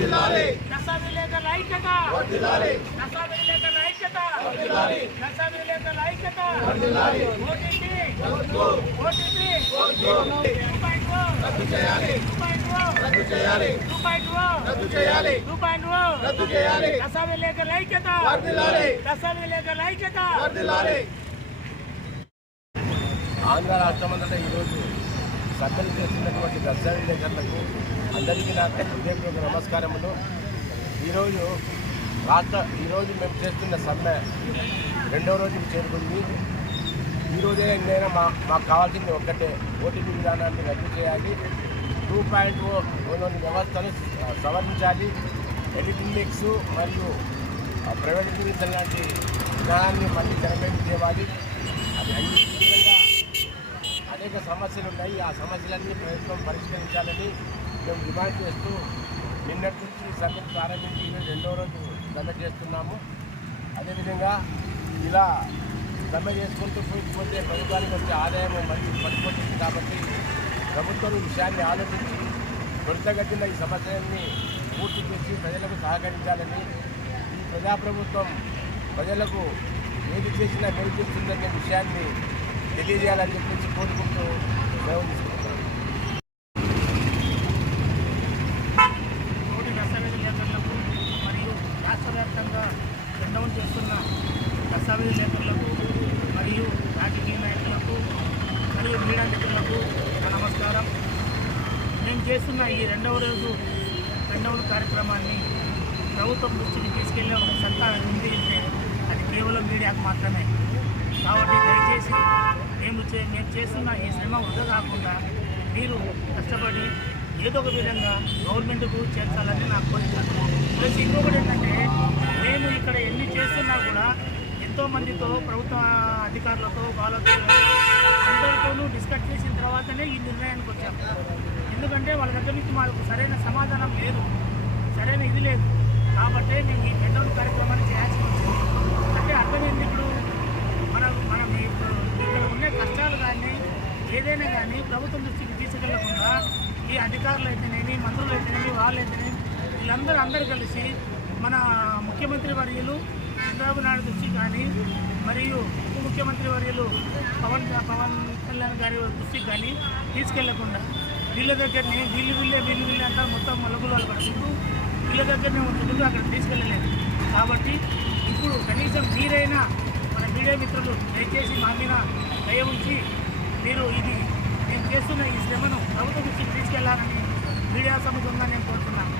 నశా విలేకరుల ఐక్యత, నశా విలేకరుల ఐక్యత, నశా విలేకరుల ఐక్యత. ఓటీపీ 2.0 నశా విలేకరుల ఐక్యత, నశా విలేకరుల ఐక్యత. ఆంధ్ర రాష్ట్రమంతటా ఈరోజు సమ్మెలు చేస్తున్నటువంటి నశా విలేకరులకు అందరికీ నా హృదయపూర్వక నమస్కారములు. ఈరోజు మేము చేస్తున్న సమ్మె 2వ రోజుకు చేరుకుంది. ఈరోజే నేను మాకు కావాల్సింది ఒక్కటే, ఓటీపీ విధానాన్ని రద్దు చేయాలి, 2.0 వ్యవస్థను సవరించాలి, ఎడిటిండెక్స్ మరియు ప్రైవేటైజేషన్ లాంటి విధానాన్ని మళ్ళీ తెరపైకి తేవాలి. అది అన్ని విధంగా అనేక సమస్యలు ఉన్నాయి. ఆ సమస్యలన్నీ ప్రభుత్వం పరిష్కరించాలని మేము డిమాండ్ చేస్తూ నిన్నటి నుంచి సమ్మె ప్రారంభించి 2వ రోజు సమ్మె చేస్తున్నాము. అదేవిధంగా ఇలా సమ్మె చేసుకుంటూ పోతే ప్రభుత్వానికి వచ్చే ఆదాయం మంచి పడిపోతుంది. కాబట్టి ప్రభుత్వం ఈ విషయాన్ని ఆలోచించి త్వరితగతిన ఈ సమస్యల్ని పూర్తి చేసి ప్రజలకు సహకరించాలని, ఈ ప్రజాప్రభుత్వం ప్రజలకు ఏది చేసినా మేలు చేస్తుందనే విషయాన్ని తెలియజేయాలని చెప్పేసి కోరుకుంటూ సేవ తీసుకుంటున్నాను. తోటి నశా విలేకరులకు మరియు రాష్ట్ర వ్యాప్తంగా రెండవది చేస్తున్న నశా విలేకరులకు మరియు రాజకీయ నాయకులకు మరియు మీడియా మిత్రులకు నమస్కారం. నేను చేస్తున్న ఈ 2వ రోజు కార్యక్రమాన్ని ప్రభుత్వం దృష్టికి తీసుకెళ్లే ఒక సత్తా ఉంది అంటే అది కేవలం మీడియాకు మాత్రమే. కాబట్టి దయచేసి మేము చేస్తున్న ఈ శ్రమ వృధా కాకుండా మీరు కష్టపడి ఏదో ఒక విధంగా గవర్నమెంట్కు చేర్చాలని నాకు కోరిక. ప్లస్ ఇంకొకటి ఏంటంటే, మేము ఇక్కడ ఎన్ని చేస్తున్నా కూడా ఎంతోమందితో ప్రభుత్వ అధికారులతో వాళ్ళతో అందరితోనూ డిస్కస్ చేసిన తర్వాతనే ఈ నిర్ణయానికి వచ్చాము. ఎందుకంటే వాళ్ళ దగ్గర నుంచి మాకు సరైన సమాధానం లేదు, సరైన ఇది లేదు. కాబట్టి మేము ఈ 2వ కార్యక్రమాన్ని చేయాల్సి వచ్చింది. అంటే అర్థమైంది, ఇప్పుడు మనం ఇక్కడ ఉండే కష్టాలు కానీ ఏదైనా కానీ ప్రభుత్వం దృష్టికి తీసుకెళ్లకుండా ఈ అధికారులు అయితేనేమి, మంత్రులు అయితేనేమి, వాళ్ళు అయితేనేమి అందరూ కలిసి మన ముఖ్యమంత్రి వర్యులు చంద్రబాబు నాయుడు దృష్టికి కానీ మరియు ఉప ముఖ్యమంత్రి వర్యులు పవన్ కళ్యాణ్ గారి దృష్టికి కానీ తీసుకెళ్లకుండా వీళ్ళ దగ్గరనే వీళ్ళే అంటారు, మొత్తం మలుగులు వాళ్ళు పడుతుంటూ వీళ్ళ దగ్గరనే ఉంచుకుంటూ అక్కడ తీసుకెళ్ళలేదు. కాబట్టి ఇప్పుడు కనీసం మీరైనా మన మీడియా మిత్రులు దయచేసి మా మీద దయ ఉంచి మీరు మేము చేస్తున్న ఈ శ్రమను ప్రభుత్వం దృష్టికి తీసుకెళ్లాలని మీడియా సముఖంగా నేను కోరుతున్నాను.